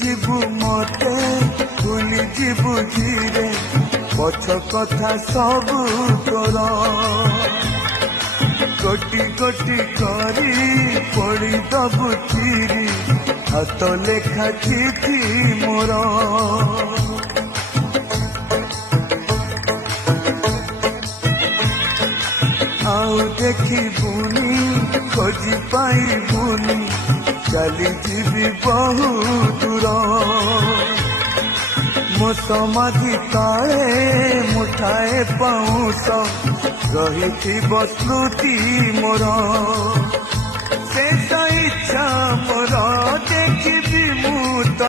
ଯିବୁ ମତେ ଭୁଲି ଯିବୁ ଧୀରେ ପଛ କଥା ସବୁ ତୋର ଗୋଟି ଗୋଟି କରି ପଡ଼ିଦବୁ ଚିରି ହାତ ଲେଖା ଚିଠି ମୋର ଆଉ ଦେଖିବୁନି ଖୋଜି ପାଇବୁନି ଚାଲିଯିବି ବହୁ ଦୂର ମୋ ସମାଧି ତଳେ ମୁଠାଏ ପାଉଁଶ ରହିଥିବ ସ୍ମୃତି ମୋର ଶେଷ ଇଚ୍ଛା ମୋର ଦେଖିବି